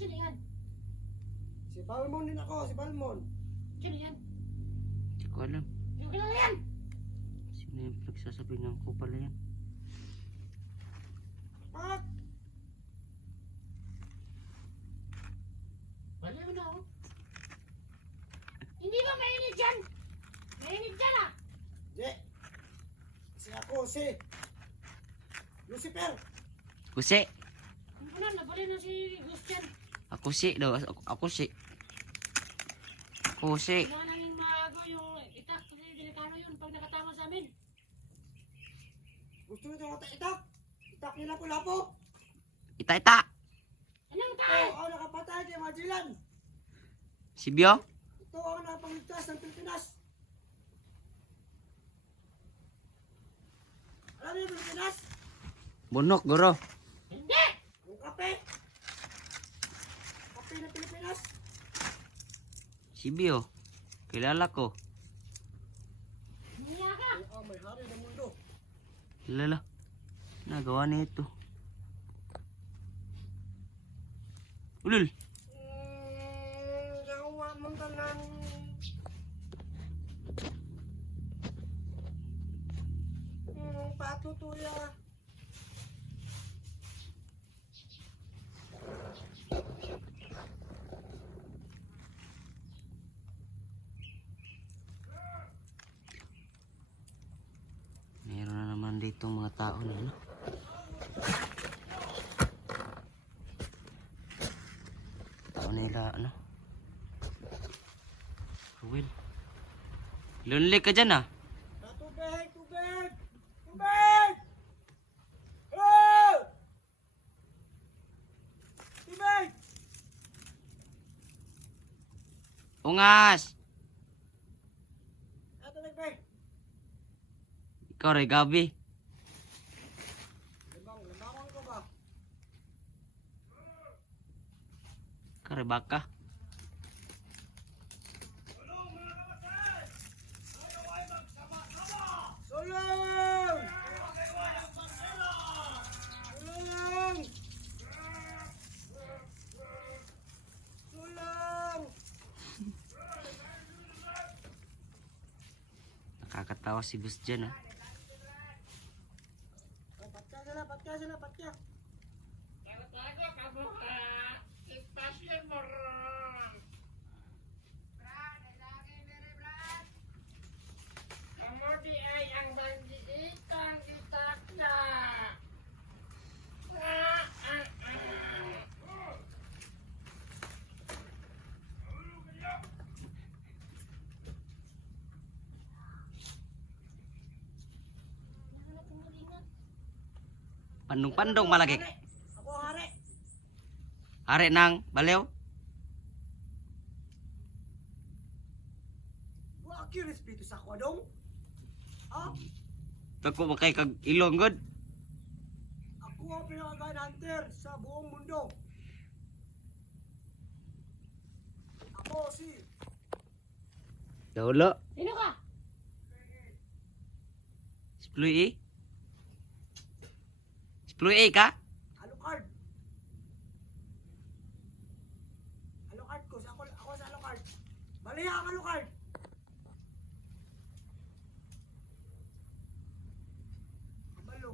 Sino yan? Si Palmon din ako, si Palmon. Sino yan? Hindi ko alam. Sino kilala yan? Sino yung pinagsasabi ng ko pala yan? Pak! Baliw na ako. Hindi ba mainit dyan? Mainit dyan ah! Di. Si ako, si Lucifer. Kusi! Ano na, nabali na si Gus dyan. Ako si daw. Ako si. Ako si. Kailangan namin maago yung itak kasi delikado yun pag nakatama sa amin. Gusto nyo ito itak? Itak nila po lapo. Ita-ita! Anong Ito tayo? ang nakapatay kay Magellan. Si Bio? Ito ang nakapangligtas ng Pilipinas. Alam niyo yung Pilipinas? Bunok, guro. Hindi! Yung kape. Kape ng Pilipinas. Si Bio. Kilala ko. Niya ka! Oh, may hari ng mundo. Kilala. Nagawa nito. Ulul. Gawa mong tanan. Patutuya. Meron na naman dito mga tao na ano. Tao nila ano. Ruel. Lonely ka dyan ah. Tubig! Tubig! Tubig! Hello! Tubig! Ungas! Ato nagbe. Ikaw rin Gabi. Limang ko ba? Ikaw rin Baka. Sulong! Sulong! Sulong! Nakakatawa si Gus dyan ah. Patka sila, patka sila, patka. Tago, kabuka! Ipasyon mo ron! Brad, ay lagi mere Brad! Kamodi ay ang banditang itakda! Pandong-pandong malagi. Ako hari. Hari nang baliw. Wa aki respeto sa kwadong. Ah, Tako makay kag ilong god. ako ang pinaka-gun hunter sa buong mundo. Ako si Dahula. Sino ka? Spluy Spluy ka? Alucard. Alucard ko, ako sa Alucard. Baliya ang Alucard. Kabalo.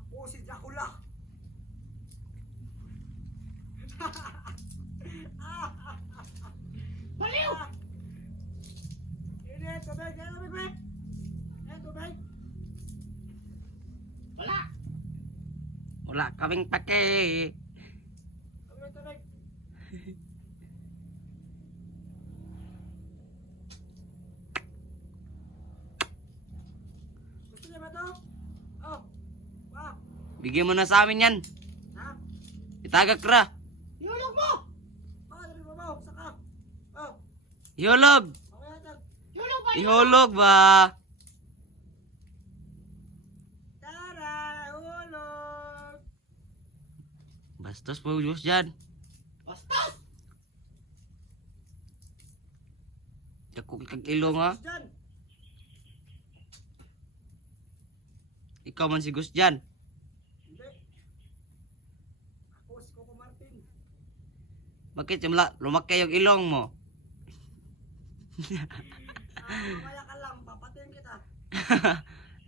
Ako si Dracula. Baliw! Ini tubig, tubig. Tubig. Wala! Wala kaming pake. Tubig. Gusto niya ba to? Oh. Wow. Bigyan mo na sa amin yan. Ha? Itagak ra. Yulog mo! Oh, dali mo ba? Saka. Oh. Ihulog. Okay, tag. Yulog ba? Ihulog ba? Tara, hulog. Bastos po Diyos dyan. Bastos! Ako kag ilong ha. Diyan. Ikaw man si Gus dyan. Hindi. Ako boss Coco Martin. Bakit lumaki yung ilong mo? Mamaya ka lang, papatayin kita.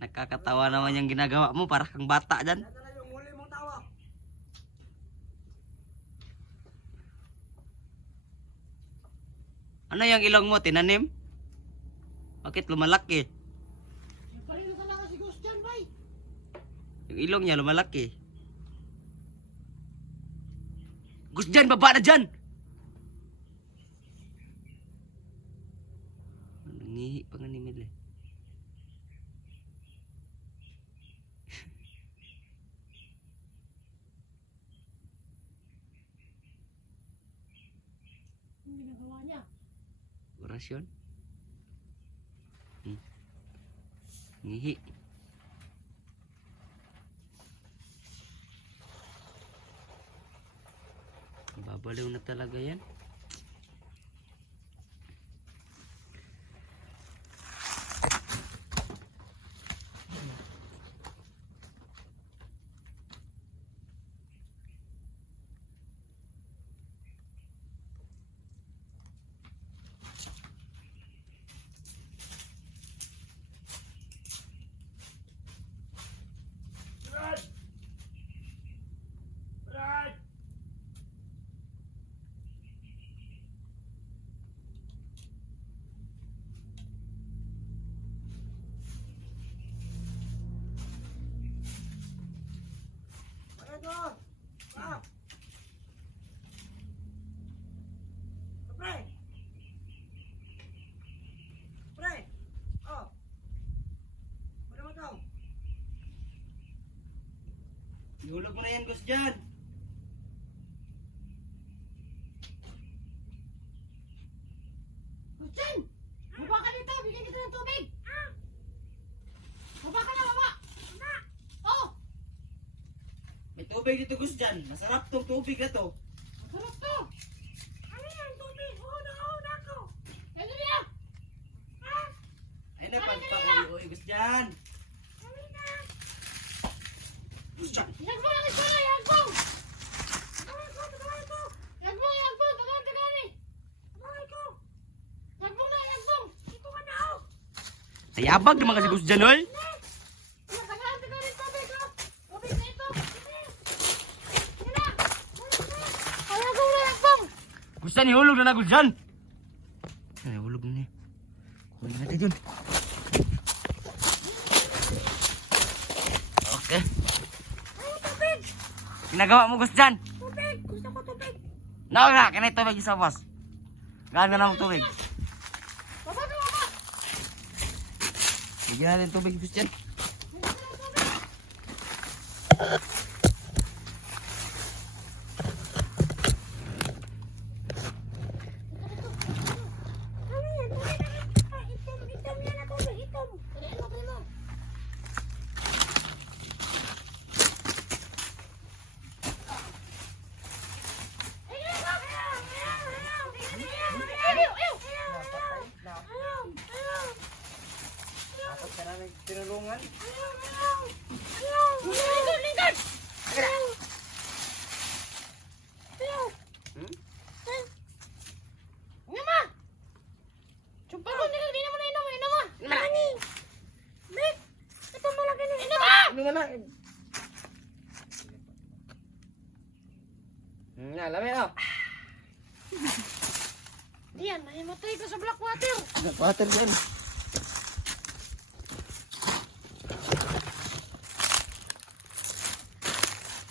Nakakatawa naman yung ginagawa mo, para kang bata dyan. Yan na lang yung huli mong tawa. Ano yung ilong mo, tinanim? Bakit lumalaki? Parino ka na si Ghost dyan, bay. Yung ilong niya lumalaki. Gus dyan, baba na dyan! Nangihi pa nga ni Mel eh. Ang ginagawa niya. Orasyon. Ngihi. Babaliw na talaga yan. Brad! Brad! Ano ito? Ah! Pre! Pre! Oh! Ano mo ito? Ihulog mo na yan, Gus, dyan. Ghost dyan! Baba ka dito, bigyan kita ng tubig. Baba ka na, baba. Oh, May tubig dito, Gus, dyan. Masarap tong tubig na to. sarap to. Ano yan? Tubig! Una ako! Ano niya? Ay na, pagpa-uwi, Gus, dyan. Gus, dyan. Yagbong ang isla, yagbong. Yagbong, yagbong, tagaan. Yagbong na, yagbong. Ito ka na, oh. Nayabag naman kasi Gus, dyan, oy. Tagaan tubig, oh. Tubig na ito. Yan na. Ay, yagbong na, yagbong. Gus, dyan, ihulog na na, Gus, dyan. Ay, ihulog na niya. Kunin natin yun. Okay. Ginagawa mo, Gus, dyan. Tubig, gusto ko tubig. Nawag na, kanay tubig sa boss. Gaan ka ng tubig. Baba ka, baba. Bigyan natin tubig, Gus, dyan. Ano yan? Itom yan na tubig, itom. Pwede mo. Dapat ka namin tinulungan. Lingkod! Hmm? Nama! Chupa ko, hindi na mo na inom, inom ah! Nani! Bek! Ito malaki na inom ah! Ano nga na? Alam mo. Diyan, nahimatay ko sa black water! Water dyan.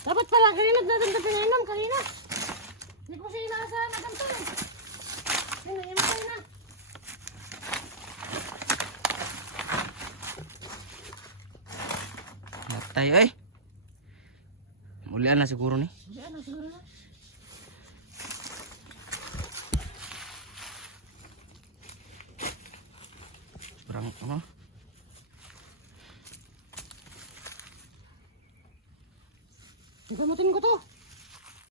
Dapat pala, kanina natin ito pinainom, kanina. Hindi ko siya inaasahan na ganito eh. Yun, nahimatay na. Matay, eh. Mulian na siguro ni. Diyan na siguro na. Sobrang ano. Gamutin ko to.